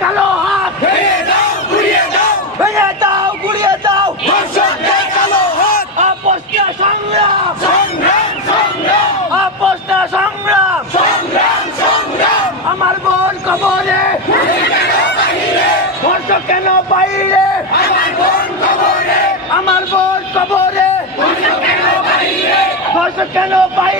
কালো হাত। ভেঙে দাও গুড়িয়ে দাও। ভেঙে দাও গুড়িয়ে দাও। ধর্ষকদের কালো হাত। আপোষটা সংগ্রাম। সংগ্রাম সংগ্রাম। আপোষটা সংগ্রাম। সংগ্রাম সংগ্রাম। আমার বোন কবরে। ধর্ষক কেন বাইরে? আমার বোন কবরে। আমার বোন কবরে। ধর্ষক কেন বাইরে?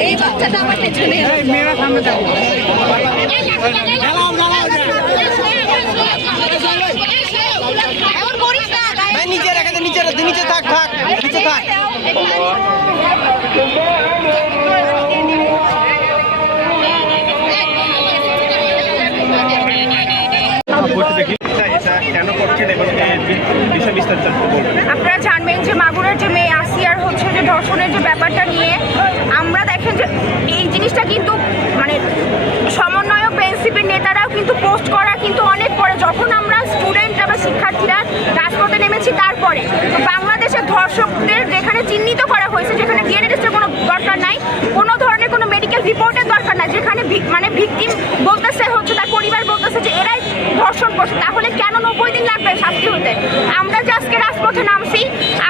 এই বাচ্চাটা আমার পেছনে মেয়েরা সামনে যাব নিচে রেখে নিচে নিচে থাক থাক নিচে থাক। আপনারা জানবেন যে মাগুরের যে মেয়ে আসিয়ার হচ্ছে যে ধর্ষণের যে ব্যাপারটা নিয়ে, আমরা দেখেন যে এই জিনিসটা কিন্তু মানে সমন্বয়ক এনসিপির নেতারাও কিন্তু পোস্ট করা কিন্তু অনেক পরে, যখন আমরা স্টুডেন্ট বা শিক্ষার্থীরা রাজপথে নেমেছি তারপরে। বাংলাদেশের ধর্ষকদের যেখানে চিহ্নিত করা হয়েছে, যেখানে ডিএনএ কোনো দরকার নাই, কোনো ধরনের কোনো মেডিকেল রিপোর্টের দরকার নাই, যেখানে মানে ভিকটিম বলতেছে হচ্ছে, তার পরিবার বলতেছে যে এরাই ধর্ষণ করছে, তাহলে কেন নব্বই দিন লাগবে শাস্তি হতে আমরা রাজপথে নামছি।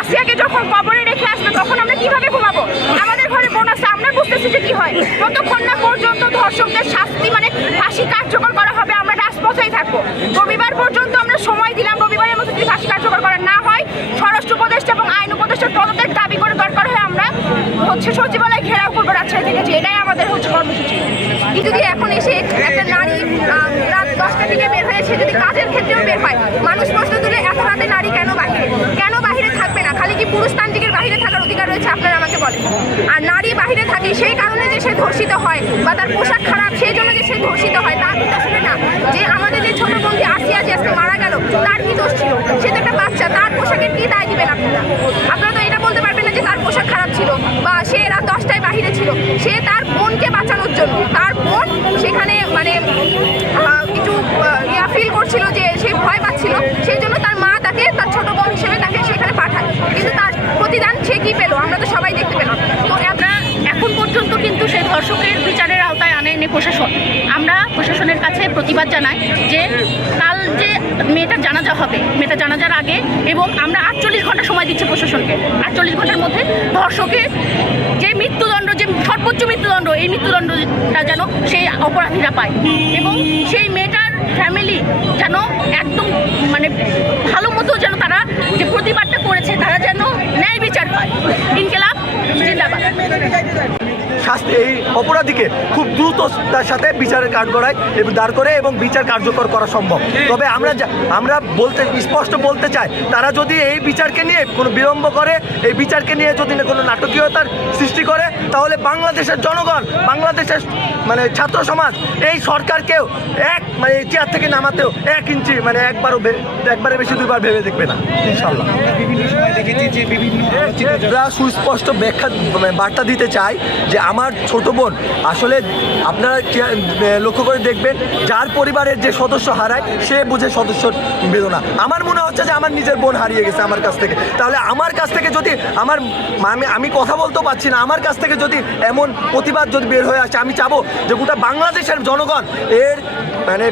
আসিয়াকে যখন কবরে রেখে আসবে, তখন আমরা কীভাবে ঘুমাবো? আমাদের ঘরে বোন আছে, আমরা বুঝতেছি যে কি হয়। ততক্ষণ না পর্যন্ত ধর্ষকদের শাস্তি মানে ফাঁসি কার্যকর করা হবে, আমরা রাজপথেই থাকব। রবিবার পর্যন্ত আমরা সময় দিলাম, রবিবারের মধ্যে যদি ফাঁসি কার্যকর করা না হয়, স্বরাষ্ট্র উপদেষ্টা এবং আইন উপদেষ্টার পদত্যাগ দাবি করে দরকার হয়, আমরা হচ্ছে সচিবালয় ঘেরাও করব রাজশাহী থেকে, যে এটাই আমাদের হচ্ছে কর্মসূচি। যদি এখন এসে একটা নারী রাত দশটা থেকে বের হয়েছে, যদি কাজের ক্ষেত্রেও বের হয়, মানুষ প্রশ্ন তুলে নারী কেন বাহিরে? কেন বাহিরে থাকবে না? খালি কি পুরুষতান্ত্রিকের বাহিরে থাকার অধিকার রয়েছে? আপনারা আমাকে বলেন। আর নারী বাহিরে থাকে, সেই কারণে যে সে ধর্ষিত হয় বা তার পোশাক খারাপ, সেই জন্য যে সে ধর্ষিত হয়, তা কিন্তু আসলে না। যে আমাদের যে ছোট বন্ধু আসিয়া যে আজকে মারা গেল, তার কি দোষ ছিল? সে তো একটা বাচ্চা তার পোশাকের কি দায় দিবেন আপনারা আপনারা তো এটা বলতে পারবেন না যে তার পোশাক খারাপ ছিল বা সে রাত দশটায় বাহিরে ছিল সে তার বোনকে বাঁচানোর জন্য তার বোন সেখানে মানে আহ, একটু আহ, ইয়া ফিল করছিল যে সে ভয় পাচ্ছিল সেই জন্য তার মা তাকে তার ছোট বোন হিসেবে তাকে সেখানে পাঠায় কিন্তু তার প্রতিদান সে কি পেল আমরা তো সবাই দেখতে পেলাম তো আমরা এখন পর্যন্ত কিন্তু সেই ধর্ষকের বিচারের আওতায় আনেনি প্রশাসন, আমরা প্রশাসনের কাছে প্রতিবাদ জানাই যে কাল যে মেয়েটার জানাজা হবে, মেয়েটা জানাজার আগে এবং আমরা আটচল্লিশ ঘণ্টা সময় দিচ্ছি প্রশাসনকে। আটচল্লিশ ঘণ্টার মধ্যে ধর্ষকের যে মৃত্যুদণ্ড, যে সর্বোচ্চ মৃত্যুদণ্ড, এই মৃত্যুদণ্ডটা যেন সেই অপরাধীরা পায় এবং সেই মেয়েটার ফ্যামিলি যেন একদম মানে ভালো মতো যেন তারা যে প্রতিবাদটা করেছে, তারা যেন ন্যায় বিচার পায়। শাস্তি এই অপরাধীকে খুব দ্রুত তার সাথে বিচারের কাঠগড়ায় এবং দাঁড় করে এবং বিচার কার্যকর করা সম্ভব। তবে আমরা আমরা বলতে স্পষ্ট বলতে চাই, তারা যদি এই বিচারকে নিয়ে কোনো বিলম্ব করে, এই বিচারকে নিয়ে যদি না কোনো নাটকীয়তার সৃষ্টি করে, তাহলে বাংলাদেশের জনগণ, বাংলাদেশের মানে ছাত্র সমাজ এই সরকারকেও এক মানে চেয়ার থেকে নামাতেও এক ইঞ্চি মানে একবারও একবারে বেশি দুবার ভেবে দেখবে না ইনশাল্লাহ আমরা সুস্পষ্ট ব্যাখ্যা মানে বার্তা দিতে চাই যে আমার ছোট বোন আসলে আপনারা লক্ষ্য করে দেখবেন যার পরিবারের যে সদস্য হারায় সে বুঝে সদস্য বেদনা। আমার মনে হচ্ছে যে আমার নিজের বোন হারিয়ে গেছে আমার কাছ থেকে। তাহলে আমার কাছ থেকে যদি আমার আমি আমি কথা বলতেও পারছি না আমার কাছ থেকে যদি এমন প্রতিবাদ যদি বের হয়ে আসে আমি চাবো যে গোটা বাংলাদেশের জনগণ এর মানে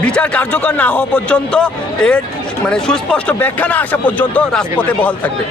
বিচার কার্যকর না হওয়া পর্যন্ত এর মানে সুস্পষ্ট ব্যাখ্যা না আসা পর্যন্ত রাজপথে বহাল থাকবে